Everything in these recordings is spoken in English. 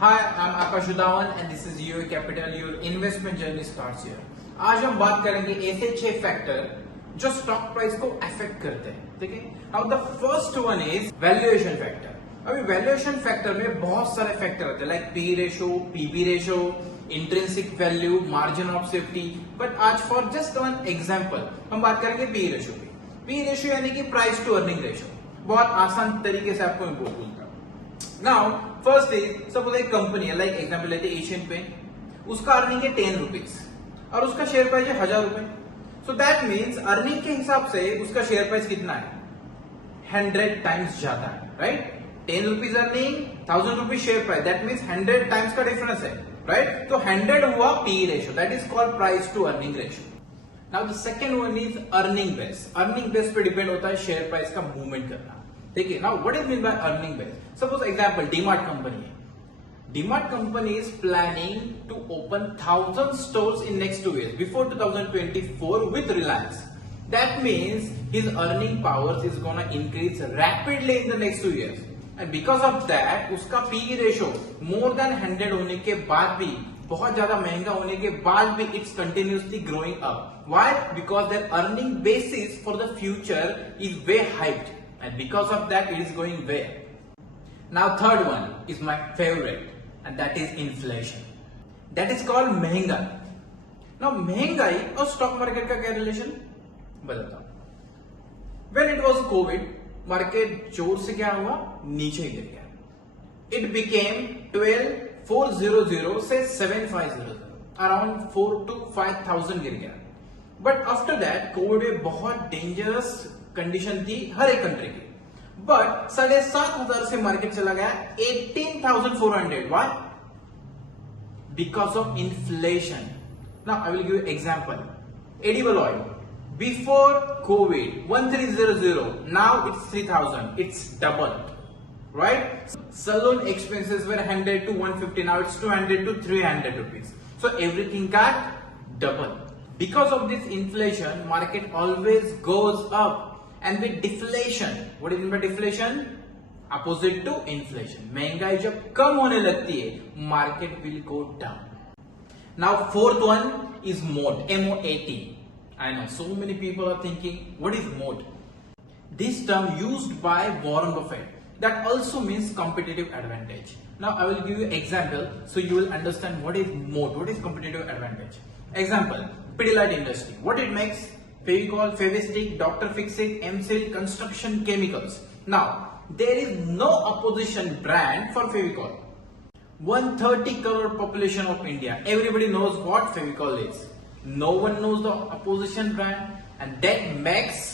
Hi, I'm Akash Udawan and this is UA Capital. Your investment journey starts here. आज हम बात करेंगे ऐसे 6 फैक्टर जो स्टॉक प्राइस को अफेक्ट करते हैं. ठीक है. Now the first one is valuation factor. अभी वैल्यूएशन फैक्टर में बहुत सारे फैक्टर होते हैं like P ratio, PB ratio, intrinsic value, margin of safety. But आज फॉर जस्ट वन एग्जांपल हम बात करेंगे पी रेशो की. पी रेशो यानी कि प्राइस टू अर्निंग रेशो. बहुत आसान तरीके से आपको मैं बोलता हूँ. नाउ फर्स्ट इज सपोज एक कंपनी है लाइक एग्जांपल लेते हैं एशियन पेंट. उसका अर्निंग है 10 रुपीज और उसका शेयर प्राइस है 1000 रुपए. सो दैट मीन्स अर्निंग के हिसाब से उसका शेयर प्राइस कितना है 100 टाइम्स ज्यादा है. Right. 10 rupees earning, 1000 rupees share price, that means 100 times का डिफरेंस है. राइट. तो 100 हुआ P ratio, that is called price to earning ratio. Now the second one is earning base. Earning base पे depend होता है share price का movement करना. ठीक है. Now what is mean by earning base? Suppose example DMart company है. DMart company is planning to open 1000 stores in next 2 years before 2024 with Reliance. That means his earning powers is gonna increase rapidly in the next 2 years. And because of that, उसका PE ratio more than 100 होने के बाद भी, बहुत ज्यादा महंगा होने के बाद भी, it's continuously growing up. Why? Because their earning basis for the future is way hyped. And because of that, it is going where? Now third one is my favorite, and that is inflation. That is called महंगाई. Now महंगाई और stock market का क्या relation बताता हूं. When it was COVID, market जोर से क्या हुआ, नीचे गिर गया. It became 12,400 से 7,500, around 4 to 5,000 गिर गया. बट आफ्टर दैट कोविड में बहुत डेंजरस कंडीशन थी हर एक कंट्री की. बट 7,500 से मार्केट चला गया 18,400. Why? Because of inflation. Now I will give example. Edible oil before Covid 1300, now it's 3,000. It's double. Right? Salon expenses were 100 to 150. Now it's 200 to 300 rupees. So everything got double. Because of this inflation, market always goes up. And with deflation, what is mean by deflation? Opposite to inflation. महंगाई जब कम होने लगती है, market will go down. Now fourth one is MOAT. M-O-A-T. I know so many people are thinking, what is MOAT? This term used by Warren Buffett. That also means competitive advantage. Now I will give you example so you will understand what is MOAT, what is competitive advantage. Example, Pidilite industry. What it makes? Fevicol, Fevistick, Dr. Fixit, M-Seal, construction chemicals. Now there is no opposition brand for Fevicol. 130 crore population of India. Everybody knows what Fevicol is. No one knows the opposition brand, and that makes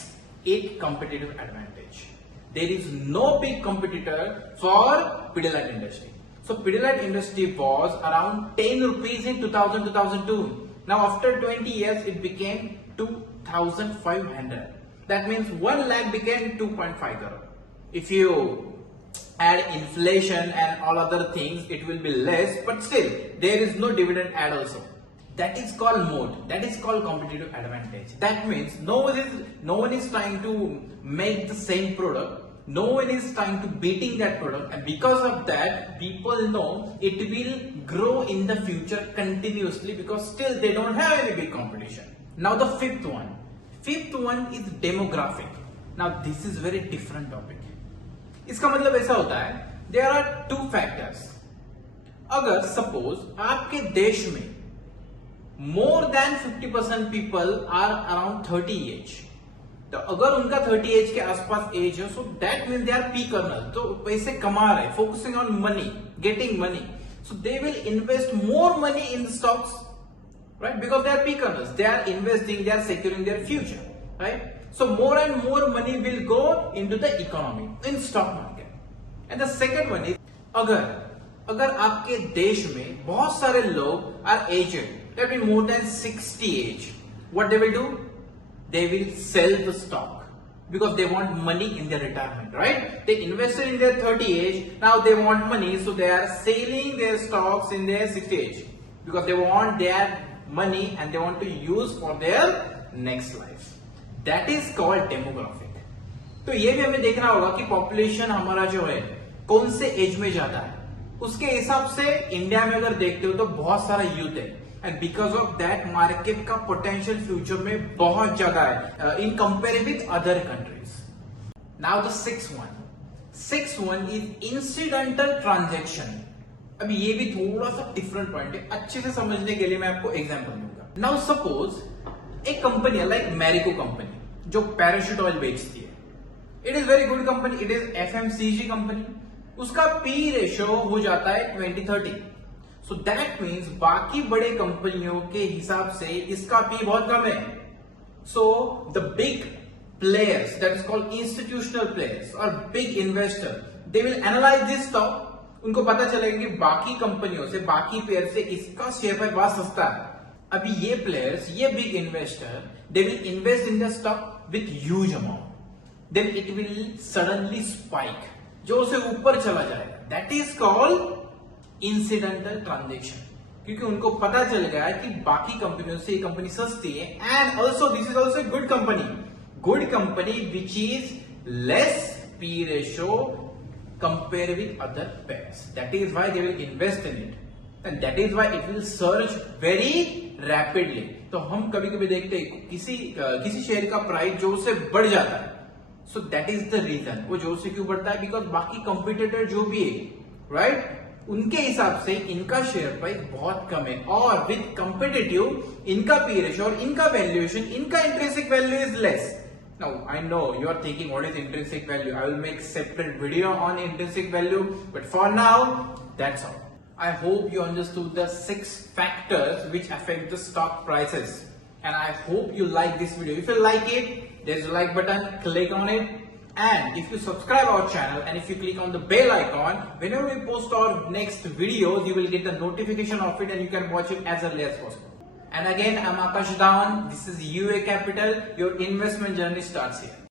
it competitive advantage. There is no big competitor for Pidilite industry. So Pidilite industry was around 10 rupees in 2000-2002. Now after 20 years it became 2,500. That means 1 lakh became 2.5 crore. If you add inflation and all other things, it will be less, but still there is no dividend add also. That is called MOAT. That is called competitive advantage. That means no one is trying to make the same product. No one is trying to beating that product, and because of that, people know it will grow in the future continuously because still they don't have any big competition. Now the fifth one is demographic. Now this is very different topic. इसका मतलब ऐसा होता है, there are 2 factors. अगर suppose आपके देश में more than 50% people are around 30 age, तो अगर उनका 30 एज के आसपास एज है, so that mean they are peak earner. तो पैसे कमा रहे, focusing on money, getting money, so they will invest more money in stocks. Right. Because they are peak earners, they are investing, they are securing their future. Right. So more and more money will go into the economy in stock market. And the second one is, अगर आपके देश में बहुत सारे लोग are aged, they mean more than 60 age, what they will do? They will sell the stock because they want money in their retirement, right? They invested in their 30 age, now they want money, so they are selling their stocks in their 60 age because they want their money and they want to use for their next life. That is called demographic. तो ये भी हमें देखना होगा कि population हमारा जो है कौन से एज में जाता है. उसके हिसाब से इंडिया में अगर देखते हो तो बहुत सारा यूथ है and because of that market का पोटेंशियल फ्यूचर में बहुत ज्यादा है in compare with other countries. Now the six one is incidental transaction. अभी ये भी थोड़ा सा डिफरेंट पॉइंट है, अच्छे से समझने के लिए मैं आपको एग्जांपल दूंगा. नाउ सपोज एक कंपनी है लाइक मैरिको कंपनी जो पैराशूट ऑयल बेचती है. It is very good company, it is FMCG company. उसका पी रेशियो हो जाता है 20-30. सो दैट मीन्स बाकी बड़े कंपनियों के हिसाब से इसका पी बहुत कम है. So the big players, that is called institutional players or big investor, they will analyze this stock. उनको पता चलेगा कि बाकी कंपनियों से, बाकी पेयर से इसका शेयर प्राइस बहुत सस्ता है. अभी ये प्लेयर्स, ये big investor, they will invest in the stock with huge amount. Then it will suddenly spike, जो उसे ऊपर चला जाएगा. That is called incidental transaction. क्योंकि उनको पता चल गया कि बाकी कंपनियों से ये कंपनी सस्ती है and also this is also good company. Good company which is less P ratio compared with other pairs. That is why they will invest in it, and that is why it will surge very rapidly. तो हम कभी कभी देखते हैं किसी share का price जोर से बढ़ जाता है. So that is the reason. वो जोर से क्यों बढ़ता है? Because बाकी कंपटीटर जो भी है, right? उनके हिसाब से इनका शेयर प्राइस बहुत कम है और विद कंपिटिटिव इनका पी रेशियो और इनका वैल्यूएशन, इनका intrinsic value is less. Now, I know you are thinking what is intrinsic value. I will make separate video on intrinsic value, but for now, that's all. I hope you understood the 6 factors which affect the stock prices. And I hope you like this video. If you like it, there's a like button, click on it. And if you subscribe our channel and if you click on the bell icon, whenever we post our next videos, you will get the notification of it and you can watch it as early as possible. And again, I'm Akash Dhawan. This is UA Capital. Your investment journey starts here.